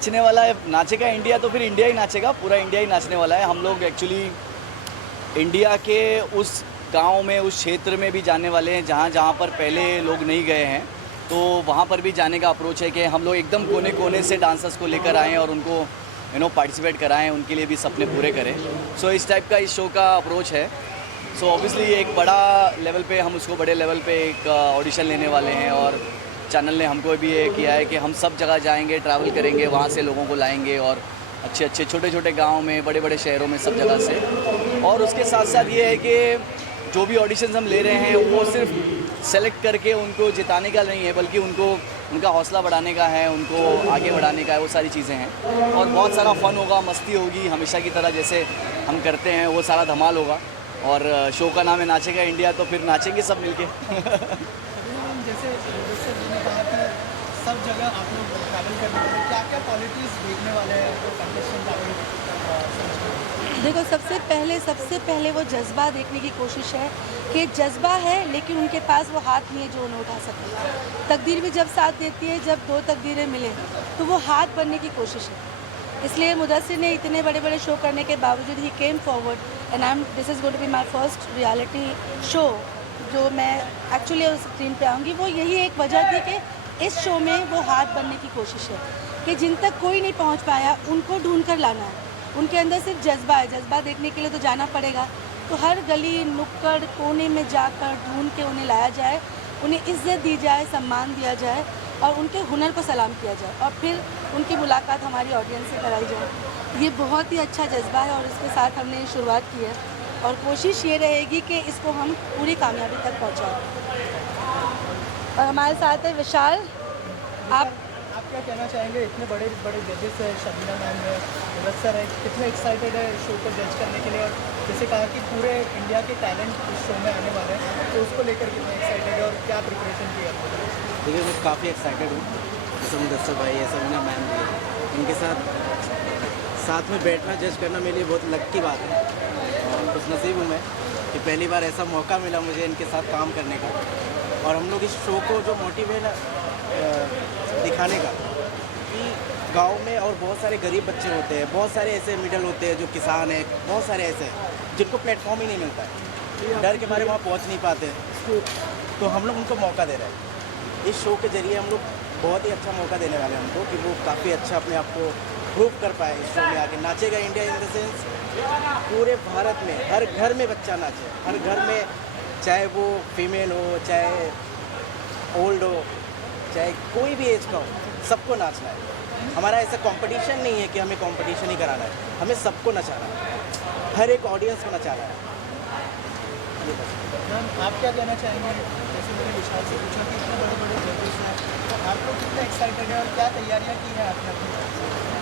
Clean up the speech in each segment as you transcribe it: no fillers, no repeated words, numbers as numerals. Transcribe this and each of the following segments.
नाचने वाला है, नाचेगा इंडिया तो फिर इंडिया ही नाचेगा, पूरा इंडिया ही नाचने वाला है। हम लोग एक्चुअली इंडिया के उस गांव में, उस क्षेत्र में भी जाने वाले हैं जहाँ जहाँ पर पहले लोग नहीं गए हैं, तो वहाँ पर भी जाने का अप्रोच है कि हम लोग एकदम कोने कोने से डांसर्स को लेकर आएँ और उनको पार्टिसिपेट कराएं, उनके लिए भी सपने पूरे करें। सो इस टाइप का इस शो का अप्रोच है। सो ऑब्वियसली एक बड़ा लेवल पे हम उसको बड़े लेवल पे एक ऑडिशन लेने वाले हैं और चैनल ने हमको भी ये किया है कि हम सब जगह जाएंगे, ट्रैवल करेंगे, वहाँ से लोगों को लाएंगे और अच्छे अच्छे छोटे छोटे गाँव में, बड़े बड़े शहरों में, सब जगह से। और उसके साथ साथ ये है कि जो भी ऑडिशंस हम ले रहे हैं वो सिर्फ सेलेक्ट करके उनको जिताने का नहीं है, बल्कि उनका हौसला बढ़ाने का है, उनको आगे बढ़ाने का है, वो सारी चीज़ें हैं। और बहुत सारा फ़न होगा, मस्ती होगी, हमेशा की तरह जैसे हम करते हैं वो सारा धमाल होगा। और शो का नाम है नाचेगा इंडिया, तो फिर नाचेंगे सब मिलके। जैसे कहा कि सब जगह आप लोग ट्रैवल करने वाले, क्या क्या क्वालिटीज़ देखने वाले हैं तो कंटेस्टेंट? देखो, सबसे पहले वो जज्बा देखने की कोशिश है कि जज्बा है लेकिन उनके पास वो हाथ नहीं है जो उन्हें उठा सके। तकदीर भी जब साथ देती है, जब दो तकदीरें मिलें तो वो हाथ बनने की कोशिश है। इसलिए मुदस्सिर ने इतने बड़े बड़े शो करने के बावजूद ही came forward and this is going to be my first reality show जो मैं एक्चुअली उस स्क्रीन पे आऊँगी। वो यही एक वजह थी कि इस शो में वो हाथ बनने की कोशिश है कि जिन तक कोई नहीं पहुँच पाया उनको ढूंढ कर लाना है। उनके अंदर सिर्फ जज्बा है, जज्बा देखने के लिए तो जाना पड़ेगा। तो हर गली नुक्कड़ कोने में जाकर ढूंढ के उन्हें लाया जाए, उन्हें इज़्ज़त दी जाए, सम्मान दिया जाए और उनके हुनर को सलाम किया जाए और फिर उनकी मुलाकात हमारी ऑडियंस से कराई जाए। ये बहुत ही अच्छा जज्बा है और इसके साथ हमने शुरुआत की है और कोशिश ये रहेगी कि इसको हम पूरी कामयाबी तक पहुँचाएँ। और हमारे साथ है विशाल। आप क्या कहना चाहेंगे? इतने बड़े बड़े जजेस हैं, शबीना मैम है, मुदस्सिर है, कितने एक्साइटेड है शो को जज करने के लिए? और जैसे कहा कि पूरे इंडिया के टैलेंट इस शो में आने वाले हैं, तो उसको लेकर कितना एक्साइटेड है और क्या प्रिपरेशन की है? देखिए, मैं काफ़ी एक्साइटेड हूँ। जैसे मुदस्सिर भाई है, शबीना मैम भी है, इनके साथ में बैठना, जज करना मेरे लिए बहुत लक की बात है और खुश नसीब हूँ मैं कि पहली बार ऐसा मौका मिला मुझे इनके साथ काम करने का। और हम लोग इस शो को जो मोटिवेट दिखाने का कि गांव में और बहुत सारे गरीब बच्चे होते हैं, बहुत सारे ऐसे मिडल होते हैं जो किसान हैं, बहुत सारे ऐसे हैं जिनको प्लेटफॉर्म ही नहीं मिलता है, डर के मारे वहाँ पहुँच नहीं पाते हैं। तो हम लोग उनको मौका दे रहे हैं। इस शो के ज़रिए हम लोग बहुत ही अच्छा मौका देने वाले हैं उनको कि वो काफ़ी अच्छा अपने आप को प्रूव कर पाए इस शो में आके। नाचेगा इंडिया इन द सेंस पूरे भारत में हर घर में बच्चा नाचे, हर घर में, चाहे वो फीमेल हो, चाहे ओल्ड हो, चाहे कोई भी एज का हो, सबको नाचना है। हमारा ऐसा कंपटीशन नहीं है कि हमें कंपटीशन ही कराना है, हमें सबको नचाना है, हर एक ऑडियंस को नचाना है। मैम, आप क्या कहना चाहेंगे? जैसे मैंने विशाल से पूछा कि इतने बड़े बड़े जजेस हैं, तो आपको कितना एक्साइटेड है और क्या तैयारियाँ की हैं आपने अपनी?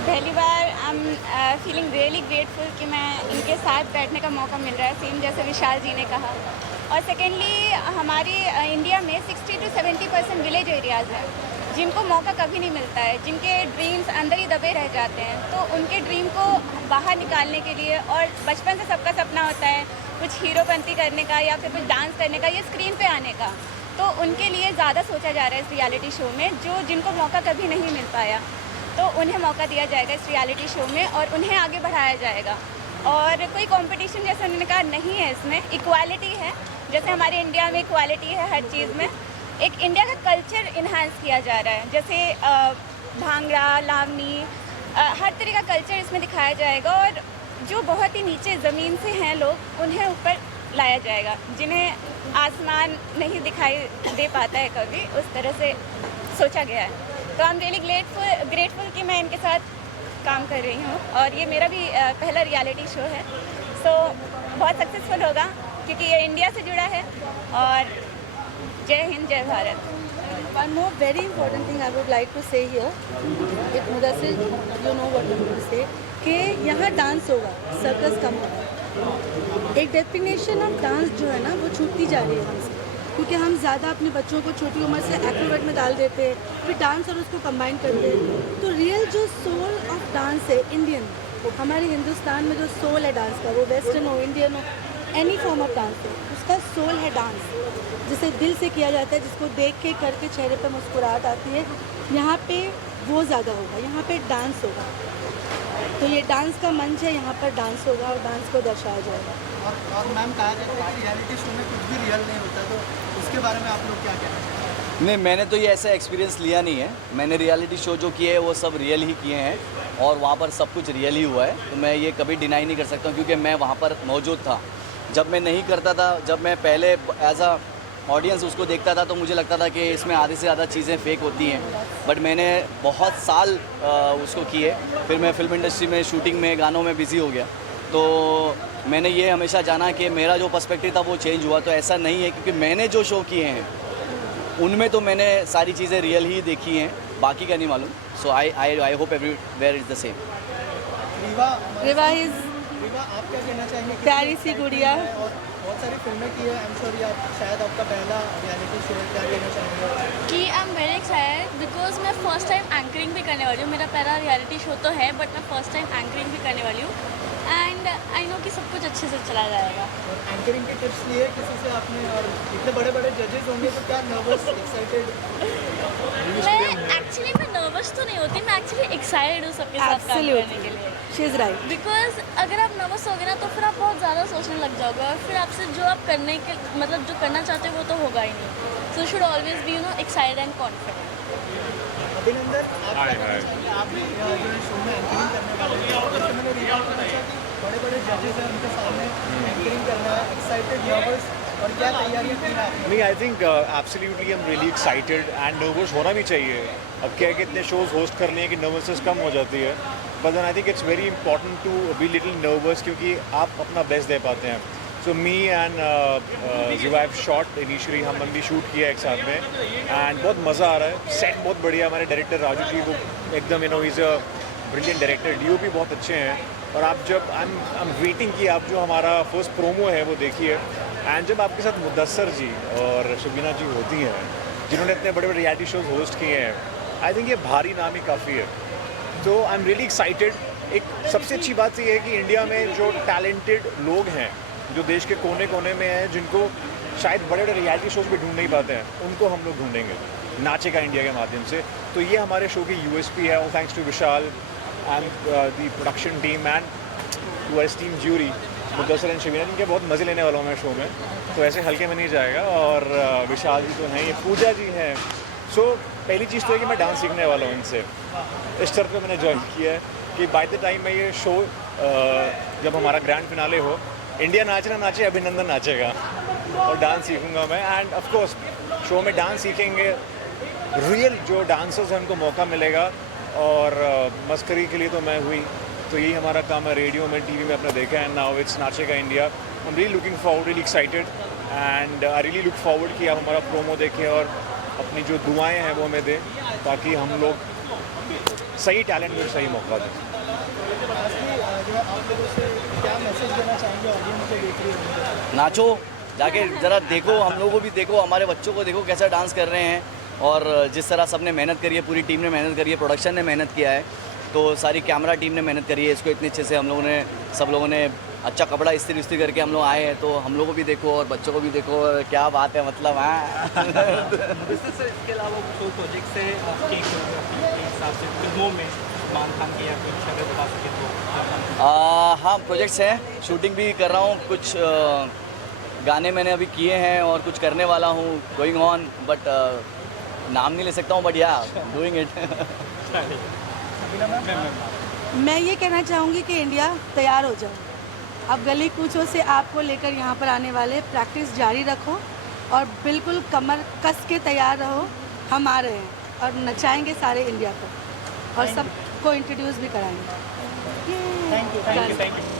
पहली बार I am feeling really grateful कि मैं इनके साथ बैठने का मौका मिल रहा है, सेम जैसे विशाल जी ने कहा। और सेकेंडली, हमारी इंडिया में 60 to 70% विलेज एरियाज़ हैं जिनको मौका कभी नहीं मिलता है, जिनके ड्रीम्स अंदर ही दबे रह जाते हैं। तो उनके ड्रीम को बाहर निकालने के लिए, और बचपन से सबका सपना होता है कुछ हीरोपंती करने का या फिर कुछ डांस करने का या स्क्रीन पे आने का, तो उनके लिए ज़्यादा सोचा जा रहा है इस रियलिटी शो में। जिनको मौका कभी नहीं मिल पाया तो उन्हें मौका दिया जाएगा इस रियलिटी शो में और उन्हें आगे बढ़ाया जाएगा। और कोई कंपटीशन जैसे उन्होंने कहा नहीं है, इसमें इक्वालिटी है। जैसे हमारे इंडिया में इक्वालिटी है हर चीज़ में, एक इंडिया का कल्चर इन्हांस किया जा रहा है। जैसे भांगड़ा, लावनी, हर तरह का कल्चर इसमें दिखाया जाएगा और जो बहुत ही नीचे ज़मीन से हैं लोग, उन्हें ऊपर लाया जाएगा, जिन्हें आसमान नहीं दिखाई दे पाता है कभी, उस तरह से सोचा गया है। तो आई एम रियली ग्रेटफुल कि मैं इनके साथ काम कर रही हूँ और ये मेरा भी पहला रियलिटी शो है। सो बहुत सक्सेसफुल होगा क्योंकि ये इंडिया से जुड़ा है। और जय हिंद, जय Bharat. One more very important thing I would like to say here, if Mudassir, you know what I'm going to say, कि यहाँ डांस होगा, सर्कस कम होगा। एक डेफिनेशन ऑफ डांस जो है ना वो छूटती जा रही है हमसे, क्योंकि हम ज़्यादा अपने बच्चों को छोटी उम्र से एक्रोबैट में डाल देते हैं, फिर डांस और उसको कंबाइन करते हैं। तो रियल जो सोल ऑफ डांस है इंडियन, हमारे हिंदुस्तान में जो सोल है डांस का, वो वेस्टर्न हो, इंडियन हो, एनी फॉर्म ऑफ डांस हो, उसका सोल है डांस, जिसे दिल से किया जाता है, जिसको देख के करके चेहरे पर मुस्कुराहट आती है। यहाँ पे वो ज़्यादा होगा, यहाँ पे डांस होगा। तो ये डांस का मंच है, यहाँ पर डांस होगा और डांस को दर्शाया जाएगा। और मैम कहा जाता है कि रियलिटी शो में कुछ भी रियल नहीं होता, तो उसके बारे में आप लोग क्या कहना चाहेंगे? नहीं, मैंने तो ये ऐसा एक्सपीरियंस लिया नहीं है। मैंने रियलिटी शो जो किए हैं वो सब रियल ही किए हैं और वहाँ पर सब कुछ रियल ही हुआ है। तो मैं ये कभी डिनाई नहीं कर सकता क्योंकि मैं वहाँ पर मौजूद था। जब मैं नहीं करता था, जब मैं पहले एज अ ऑडियंस उसको देखता था तो मुझे लगता था कि इसमें आधे से ज़्यादा चीज़ें फ़ेक होती हैं। बट मैंने बहुत साल उसको किए, फिर मैं फिल्म इंडस्ट्री में शूटिंग में गानों में बिज़ी हो गया। तो मैंने ये हमेशा जाना कि मेरा जो पर्सपेक्टिव था वो चेंज हुआ। तो ऐसा नहीं है, क्योंकि मैंने जो शो किए हैं उनमें तो मैंने सारी चीज़ें रियल ही देखी हैं, बाकी का नहीं मालूम। So I hope everywhere is the same. Riva is Riva, आप क्या कहना चाहेंगे? प्यारी सी गुड़िया। और बहुत सारी फिल्में की है, आई एम सॉरी, आप शायद आपका पहला रियलिटी शो है, क्या कहना चाहेंगे? कि I am very excited because मैं फर्स्ट टाइम एंकरिंग भी करने वाली हूँ। मेरा पहला रियलिटी शो तो है बट मैं फर्स्ट टाइम एंकरिंग भी करने वाली हूँ एंड आई नो कि सब कुछ अच्छे से चला जाएगा। और एंकरिंग के टिप्स लिए किसी से आपने, और इतने बड़े बड़े जजेस होंगे तो क्या नर्वस, एक्साइटेड? मैं एक्चुअली नर्वस तो नहीं होती, मैं एक्चुअली एक्साइटेड हूँ सबके साथ काम करने के लिए। She is right. बिकॉज अगर आप नर्वस होगे ना तो फिर आप बहुत ज़्यादा सोचने लग जाओगे और फिर आपसे जो आप करने के मतलब जो करना चाहते हो वो तो होगा ही नहीं। So should always be excited and confident. अभिनंदन, आप क्या कहना चाहेंगे? आप भी ये शो में एंकरिंग करने वाले हैं, जैसे मैंने रिवा को पूछा कि बड़े बड़े जजेस हैं, उनके सामने एंकरिंग करना है, एक्साइटेड, नर्वस, और क्या तैयारियाँ की हैं आपने? नहीं, I think absolutely I am really excited and nervous होना भी चाहिए। अब क्या है कि इतने शोज़ होस्ट कर लिए हैं कि नर्वसनेस कम हो जाती है, but then I think it's very important to be little nervous क्योंकि आप अपना बेस्ट दे पाते हैं। सो मी एंड जिवाइव शॉट इनिशियली हमने शूट किया एक साथ में एंड बहुत मज़ा आ रहा है। सेट बहुत बढ़िया, हमारे डायरेक्टर राजू जी वो एकदम is a brilliant director, DOP बहुत अच्छे हैं। और आप जब आई एम वेटिंग कि आप जो हमारा फर्स्ट प्रोमो है वो देखिए एंड जब आपके साथ मुदस्सर जी और शबीना जी होती हैं जिन्होंने इतने बड़े बड़े रियलिटी शोज़ होस्ट किए हैं, आई थिंक ये भारी नाम ही काफ़ी है। तो आई एम रियली एक्साइटेड। एक सबसे अच्छी बात ये है कि इंडिया में जो टैलेंटेड लोग हैं जो देश के कोने कोने में हैं, जिनको शायद बड़े बड़े रियलिटी शोज़ भी ढूंढ नहीं पाते हैं, उनको हम लोग ढूंढेंगे नाचेगा इंडिया के माध्यम से। तो ये हमारे शो की यूएसपी है। और thanks to Vishal and the production team and to our team jury Mudassar and Shabina, जिनके बहुत मज़े लेने वाला हूँ मैं शो में। तो ऐसे हल्के में नहीं जाएगा। और विशाल जी तो हैं, ये पूजा जी हैं। सो पहली चीज़ तो है कि मैं डांस सीखने वाला हूँ इनसे। इस तरह पे मैंने ज्वाइन किया है कि बाय द टाइम मैं ये शो जब हमारा ग्रैंड फिनाले हो, इंडिया नाचे ना नाचे, अभिनंदन नाचेगा और डांस सीखूंगा मैं। एंड ऑफ कोर्स शो में डांस सीखेंगे, रियल जो डांसर्स हैं उनको मौका मिलेगा। और मस्करी के लिए तो मैं हुई, तो यही हमारा काम है। रेडियो में, टीवी में आपने देखा है, नाउ इट्स नाचेगा India. I am really looking forward, really excited and I really look forward कि आप हमारा प्रोमो देखें और अपनी जो दुआएं हैं वो हमें दें ताकि हम लोग सही टैलेंट में सही मौका दें। जो है आप लोगों से क्या मैसेज देना चाहेंगे ऑडियंस को देख रही है? नाचो, जाके ज़रा देखो, हम लोगों को भी देखो, हमारे बच्चों को देखो कैसा डांस कर रहे हैं। और जिस तरह सबने मेहनत करी है, पूरी टीम ने मेहनत करी है, प्रोडक्शन ने मेहनत किया है, तो सारी कैमरा टीम ने मेहनत करी है। इसको इतने अच्छे से हम लोगों ने, सब लोगों ने अच्छा कपड़ा इस्त्री करके हम लोग आए हैं। तो हम लोगों को भी देखो और बच्चों को भी देखो, क्या बात है मतलब। हाँ सर, इसके अलावा कोई प्रोजेक्ट से आपके हिसाब से फिल्मों में सलमान खान की या कुछ अगर बता सके तो? हाँ, प्रोजेक्ट्स हैं, शूटिंग भी कर रहा हूँ, कुछ गाने मैंने अभी किए हैं और कुछ करने वाला हूँ, गोइंग ऑन, बट नाम नहीं ले सकता हूँ, बट या डूइंग इट। मैं ये कहना चाहूँगी कि इंडिया तैयार हो जाओ। अब गली कूचों से आपको लेकर यहाँ पर आने वाले, प्रैक्टिस जारी रखो और बिल्कुल कमर कस के तैयार रहो। हम आ रहे हैं और नचाएंगे सारे इंडिया को और सबको इंट्रोड्यूस भी कराएंगे। Thank you.